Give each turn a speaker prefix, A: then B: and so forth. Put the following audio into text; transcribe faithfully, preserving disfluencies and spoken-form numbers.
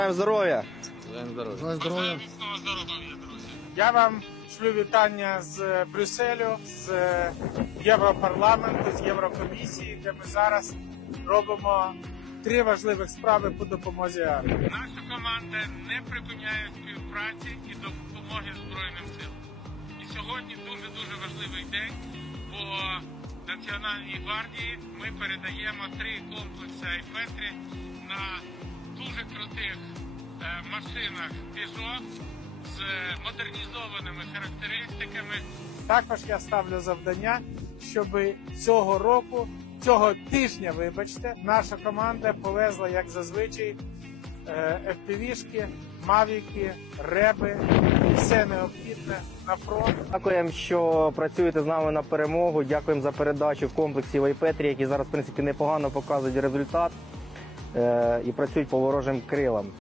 A: Здоров'я!
B: Здоров'я! Здоров'я!
C: Я вам шлю вітання з Брюсселю, з Європарламенту, з Єврокомісії, де ми зараз робимо три важливих справи по допомозі армії. Наша команда не припиняє співпраці і допомоги Збройним силам. І сьогодні дуже-дуже важливий день, бо Національній гвардії ми передаємо три комплекси Айпетрі на дуже крутих машинах Peugeot з модернізованими характеристиками. Також я ставлю завдання, щоб цього року, цього тижня, вибачте, наша команда повезла, як зазвичай, еф пі ві-шки, мавіки, реби, все необхідне на фронт.
A: Дякуємо, що працюєте з нами на перемогу. Дякуємо за передачу комплексів Айпетрі, які зараз, в принципі, непогано показують результат і працюють по ворожим крилам.